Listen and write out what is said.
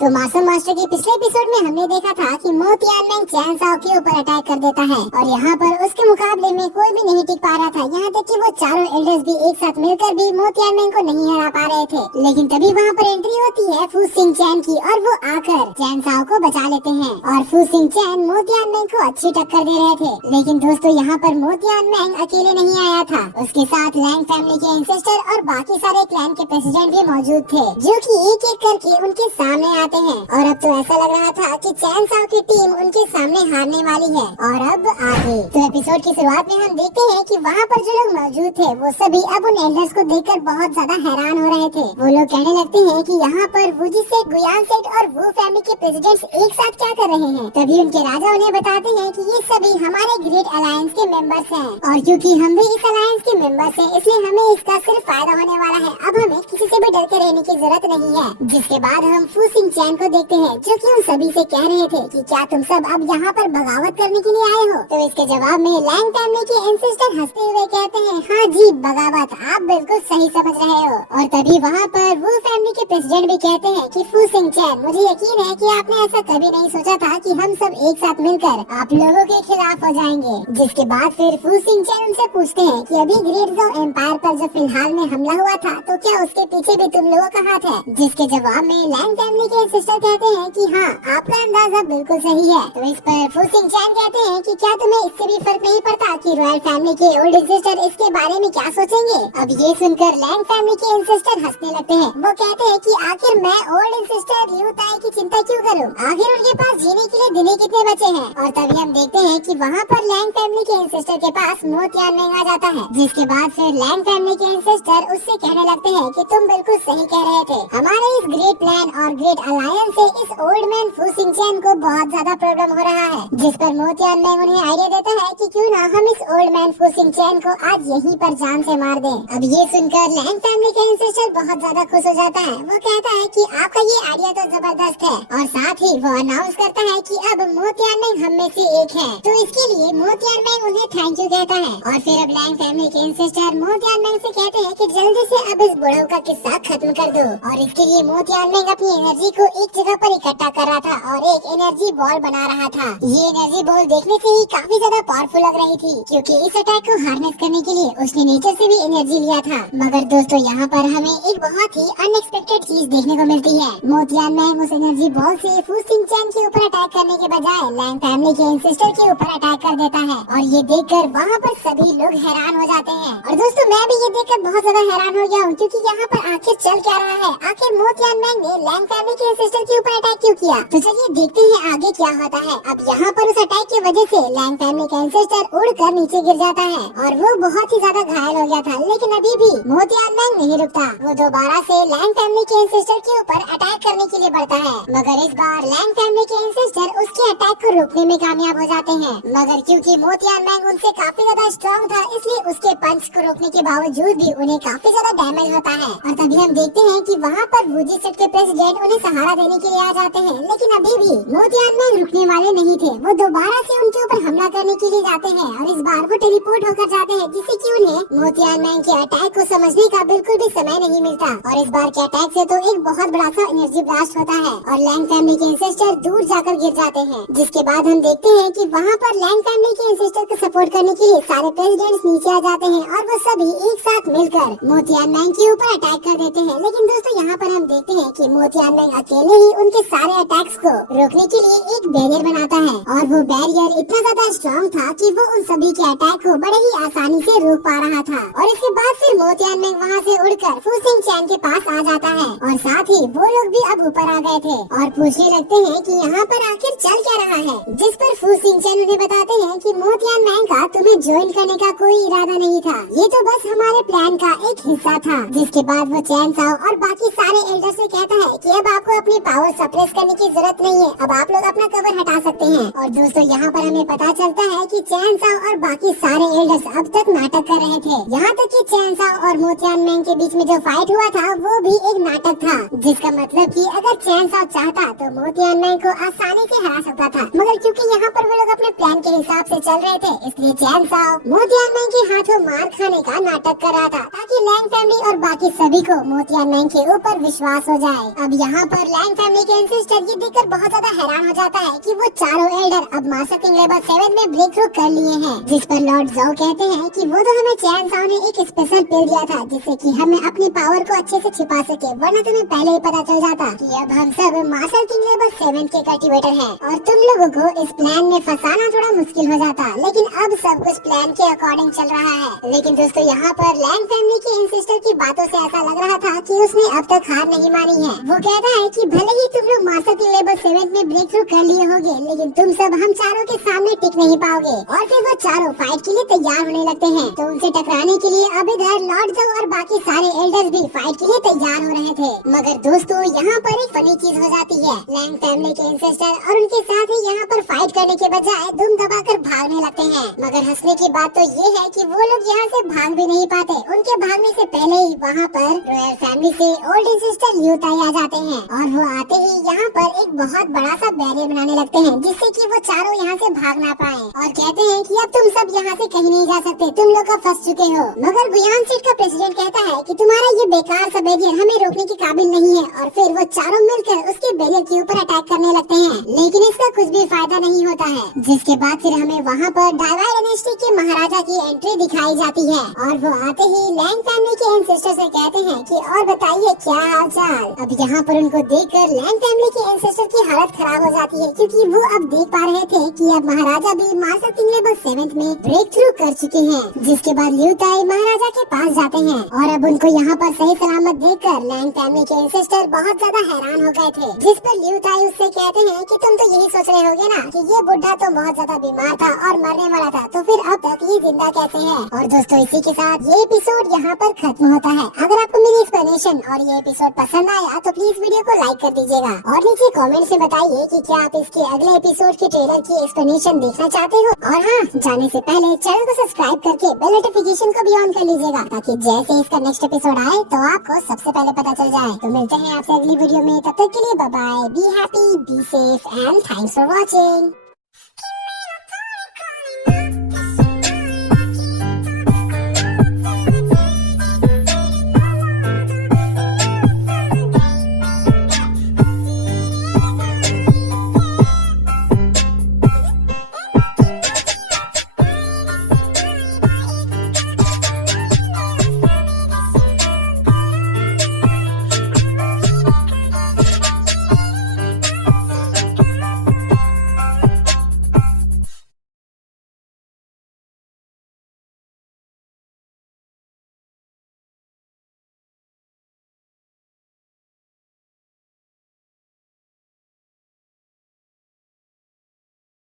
तो मासूम मास्टर के पिछले एपिसोड में हमने देखा था कि मो तियानमेंग चैन साओ के ऊपर अटैक कर देता है और यहाँ पर उसके मुकाबले में कोई भी नहीं टिक पा रहा था। यहाँ तक कि वो चारों एल्डर्स भी एक साथ मिलकर भी मो तियानमेंग को नहीं हरा पा रहे थे। लेकिन तभी वहाँ पर एंट्री होती है फू सिंग चैन की और वो आकर चैन साओ को बचा लेते हैं और फू सिंग चैन मो तियानमेंग को अच्छी टक्कर दे रहे थे। लेकिन दोस्तों यहाँ पर मो तियानमेंग अकेले नहीं आया था, उसके साथ लैंग फैमिली के एंसेस्टर और बाकी सारे क्लैन के प्रेसिडेंट भी मौजूद थे, जो कि एक एक करके उनके सामने आते हैं। और अब तो ऐसा लग रहा था कि चैन साओ की टीम उनके सामने हारने वाली है। और अब आगे तो एपिसोड की शुरुआत में हम देखते हैं कि वहाँ पर जो लोग मौजूद थे वो सभी अब उन एल्डर्स को देखकर बहुत ज्यादा हैरान हो रहे थे। वो लोग कहने लगते हैं कि यहाँ पर वुजी सेठ, गुयान सेठ और वो फैमिली के प्रेसिडेंट्स एक साथ क्या कर रहे हैं। तभी उनके राजा उन्हें बताते हैं कि ये सभी हमारे ग्रेट अलायंस के मेंबर्स हैं और क्योंकि हम भी इस अलायंस के मेंबर्स हैं इसलिए हमें इसका सिर्फ फायदा होने वाला है। अब हमें किसी से भी डर के रहने की जरूरत नहीं है। जिसके बाद हम फू सिंग चैन को देखते हैं जो कि उन सभी से कह रहे थे कि क्या तुम सब अब यहाँ पर बगावत करने के लिए आए हो। तो इसके जवाब में लैंग फैमिली के एंसेस्टर हंसते हुए कहते हैं, हाँ जी बगावत, आप बिल्कुल सही समझ रहे हो। और तभी वहाँ पर वो फैमिली के प्रेसिडेंट भी कहते हैं कि फू सिंग चैन, मुझे यकीन है कि आपने ऐसा कभी नहीं सोचा था कि हम सब एक साथ मिलकर आप लोगों के खिलाफ हो जाएंगे। जिसके बाद फिर फू सिंग चैन उनसे पूछते हैं कि अभी ग्रेट ज़ो एम्पायर पर जो फिलहाल में हमला हुआ था तो क्या उसके पीछे भी तुम लोगों का हाथ है। जिसके जवाब में लैंग फैमिली के सिस्टर कहते हैं कि हाँ आपका अंदाजा बिल्कुल सही है। तो इस पर फू सिंग चैन कहते हैं कि क्या तुम्हें इससे भी फर्क नहीं पड़ता कि रॉयल फैमिली के ओल्ड एंसेस्टर इसके बारे में क्या सोचेंगे। अब ये सुनकर लैंग फैमिली के एंसेस्टर हंसने लगते हैं। वो कहते हैं कि आखिर मैं ओल्ड एंसेस्टर लियू ताई की चिंता क्यों करूं, आखिर उनके पास जीने के लिए दिन कितने बचे हैं। और तभी हम देखते हैं कि वहाँ पर लैंग फैमिली के एंसेस्टर के पास मो तियानमेंग आ जाता है। जिसके बाद फिर लैंग फैमिली के एंसेस्टर उससे कहने लगते हैं कि तुम बिल्कुल सही कह रहे थे, हमारे इस ग्रेट प्लान और ग्रेट अलायंस से इस ओल्ड मैन फू सिंग चैन को बहुत ज्यादा प्रॉब्लम हो रहा है। जिस पर मो तियानमेंग उन्हें आइडिया देता है कि क्यों ना हम इस ओल्ड मैन फू सिंग चैन को आज यहीं पर जान से मार दें। अब ये सुनकर लैंग फैमिली के एंसेस्टर बहुत ज्यादा खुश हो जाता है। वो कहता है कि आपका ये आइडिया तो जबरदस्त है और साथ ही वो अनाउंस करता है कि अब मो तियानमेंग हम में से एक है। तो इसके लिए मो तियानमेंग उन्हें थैंक यू कहता है। और फिर अब लैंग फैमिली के एंसेस्टर मो तियानमेंग से कहते हैं कि जल्दी से अब इस बुढ़ऊ का किस्सा खत्म कर दो। और इसके लिए मो तियानमेंग अपनी एनर्जी को एक जगह पर इकट्ठा कर रहा था और एक एनर्जी बॉल बना रहा था। ये एनर्जी बॉल देखने से ही काफी ज्यादा पावरफुल लग रही थी क्योंकि इस अटैक को हार्नेस करने के लिए उसने नेचर से भी एनर्जी लिया था। मगर दोस्तों यहाँ पर हमें एक बहुत ही अनएक्सपेक्टेड चीज देखने को मिलती है। मो तियानमेंग उस एनर्जी बॉल से फू सिंग चैन के ऊपर अटैक करने के बजाय लैंग फैमिली के एंसेस्टर के ऊपर अटैक कर देता है और ये देखकर वहाँ पर सभी लोग हैरान हो जाते हैं। और दोस्तों मैं भी ये देखकर बहुत ज्यादा हैरान हो गया हूँ क्योंकि यहाँ पर आखिर चल क्या रहा है। आखिर मो तियानमेंग ने लैंग फैमिली के एंसेस्टर के ऊपर अटैक क्यों किया। तो चलिए देखते हैं आगे क्या होता है। अब यहाँ पर उस अटैक की वजह से लैंग फैमिली का एंसेस्टर उड़कर नीचे गिर जाता है और वो बहुत ही ज्यादा घायल हो गया था। लेकिन अभी भी मो तियानमेंग नहीं रुकता, वो दोबारा से लैंग फैमिली के एंसेस्टर के ऊपर अटैक करने के लिए बढ़ता है। मगर इस बार लैंग फैमिली के एंसेस्टर उसके अटैक को रोकने में कामयाब हो जाते हैं। मगर क्योंकि मो तियानमेंग उनसे काफी ज्यादा स्ट्रॉन्ग था इसलिए उसके पंच को रोकने के बावजूद भी उन्हें काफी ज्यादा डैमेज होता है। और तभी हम देखते हैं कि वहाँ पर वुजी सेठ के प्रेसिडेंट उन्हें सहारा देने के लिए आ जाते हैं। लेकिन अभी भी मो तियानमेंग रुकने वाले नहीं थे, वो दोबारा से उनके ऊपर हमला करने के लिए जाते हैं और इस बार वो टेलीपोर्ट होकर जाते हैं जिससे कि उन्हें मो तियानमेंग के अटैक को समझने का बिल्कुल भी समय नहीं मिलता। और इस बार के अटैक से तो एक बहुत बड़ा सा एनर्जी ब्लास्ट होता है और लैंग फैमिली के एंसेस्टर दूर जाकर गिर जाते हैं। जिसके बाद हम देखते हैं कि वहाँ पर लैंग फैमिली के एंसेस्टर को सपोर्ट करने के लिए सारे प्रेसिडेंट्स नीचे आ जाते हैं और वो सभी एक साथ मिलकर मो तियानमेंग के ऊपर अटैक कर देते हैं। लेकिन दोस्तों यहाँ पर हम देखते हैं कि मो तियानमेंग अकेले ही उनके सारे अटैक्स को रोकने के लिए एक बैरियर बनाता है और वो बैरियर इतना ज्यादा स्ट्रॉन्ग था कि वो उन सभी के अटैक को बड़े ही आसानी से रोक पा रहा था। और इसके बाद फिर मो तियानमेंग वहाँ से उड़कर फू सिंग चैन के पास आ जाता है और साथ ही वो लोग भी अब ऊपर आ गए थे और पूछने लगते हैं कि यहाँ पर आखिर चल क्या रहा है। जिस पर फू सिंग चैन उन्हें बताते हैं कि मो तियानमेंग का तुम्हें ज्वाइन करने का कोई इरादा नहीं था, ये तो बस हमारे प्लान का एक हिस्सा था। जिसके बाद वो चैन साओ और बाकी सारे एल्डर से कहता है कि अब आपको अपनी पावर सप्रेस करने की जरूरत नहीं है, अब आप लोग अपना कवर हटा सकते हैं। और दोस्तों यहाँ पर हमें पता चलता है कि चैन साओ और बाकी सारे एल्डर्स अब तक नाटक कर रहे थे। यहाँ तक कि चैन साओ और मो तियानमेंग के बीच में जो फाइट हुआ था वो भी एक नाटक था, जिसका मतलब कि अगर चैन साओ चाहता तो मो तियानमेंग को आसानी से हरा सकता था। मगर क्योंकि यहाँ पर वो लोग अपने प्लान के हिसाब से चल रहे थे इसलिए चैन साओ मो तियानमेंग के हाथों मार खाने का नाटक कर रहा था ताकि लैंग फैमिली और बाकी सभी को मो तियानमेंग के ऊपर विश्वास हो जाए। अब यहाँ पर लैंग फैमिली के एंसेस्टर ये देखकर बहुत ज्यादा हैरान हो जाता है कि वो चारों एल्डर अब मास्टर किंग लेवल 7 में ब्रेक थ्रू कर लिए हैं। जिस पर लॉर्ड ज़ो कहते हैं कि वो तो हमें चैन साओ ने एक स्पेशल पिल दिया था जिससे कि हमें अपनी पावर को अच्छे से छिपा सके, वरना तुम्हें पहले ही पता चल जाता कि अब हम सब मास्टर किंग लेवल 7 के कल्टीवेटर हैं और तुम लोगों को इस प्लान में फंसाना थोड़ा मुश्किल हो जाता। लेकिन अब सब कुछ प्लान के अकॉर्डिंग चल रहा है। लेकिन दोस्तों यहाँ पर लैंग फैमिली के एंसेस्टर की बातों से ऐसा लग रहा था कि उसने अब तक हार नहीं मानी है। वो कहता है कि भले ही तुम लोग मास्टर किंग लेवल 7 में ब्रेक थ्रू कर लिए होगे, लेकिन तुम सब हम चारों के सामने टिक नहीं पाओगे। और फिर वो चारों फाइट के लिए तैयार होने लगते हैं। तो उनसे टकराने के लिए अब इधर लॉर्ड ज़ो और बाकी सारे एल्डर्स भी फाइट के लिए तैयार हो रहे थे। मगर दोस्तों यहाँ पर एक फनी चीज हो जाती है। लैंग फैमिली के एंसेस्टर और उनके साथ ही यहाँ पर फाइट करने के बजाय दुम दबाकर भागने लगते हैं। मगर हंसने की बात तो ये है कि वो लोग यहाँ से भाग भी नहीं पाते। उनके भागने से पहले ही वहाँ पर रॉयल फैमिली से ओल्ड एंसेस्टर लियू ताई आ जाते हैं और वो आते ही यहाँ पर एक बहुत बड़ा सा बैरियर बनाने लगते हैं जिससे कि वो चारों यहाँ से भाग ना पाए और कहते हैं कि अब तुम सब यहाँ से कहीं नहीं जा सकते, तुम लोग अब फंस चुके हो। मगर गुयान सीट का प्रेसिडेंट कहता है कि तुम्हारा ये बेकार सा बैरियर हमें रोकने के काबिल नहीं है और फिर वो चारों मिलकर उसके बैरियर के ऊपर अटैक करने लगते हैं। लेकिन इसका कुछ भी फायदा नहीं होता है। जिसके बाद फिर हमें वहाँ पर डाइवाई डायनेस्टी के महाराजा की एंट्री दिखाई जाती है और वो आते ही लैंग फैमिली के एंसेस्टर से कहते हैं कि और बताइए क्या हाल चाल। अब यहाँ पर उनको देखकर लैंग फैमिली के एंसेस्टर की हालत खराब हो जाती है क्योंकि वो अब देख पा रहे थे कि अब महाराजा भी मास्टर किंग लेवल 7 में ब्रेक थ्रू कर चुके हैं। जिसके बाद लियू ताई महाराजा के पास जाते हैं और अब उनको यहाँ पर सही सलामत देखकर लैंग फैमिली के एंसेस्टर बहुत ज्यादा हैरान हो गए थे। जिस पर लियू ताई उससे कहते हैं कि तुम तो यही सोच रहे होगे ना कि ये बुढ़ा तो बहुत ज्यादा बीमार था और मरने वाला था, तो फिर अब तक ये जिंदा कैसे है। और दोस्तों इसी के साथ ये एपिसोड यहाँ पर खत्म होता है। अगर आपको मेरी एक्सप्लेनेशन और ये एपिसोड पसंद आया तो प्लीज वीडियो को लाइक कर दीजिएगा और नीचे कमेंट में बताइए कि क्या आप इसके अगले एपिसोड के ट्रेलर की एक्सप्लेनेशन देखना चाहते हो। और हाँ, जाने से पहले चैनल को सब्सक्राइब करके बेल नोटिफिकेशन को भी ऑन कर लीजिएगा ताकि जैसे इसका नेक्स्ट एपिसोड आए तो आपको सबसे पहले पता चल जाए। तो मिलते हैं आपसे अगली वीडियो में, तब तक के लिए bye bye, be happy, be safe and thanks for watching.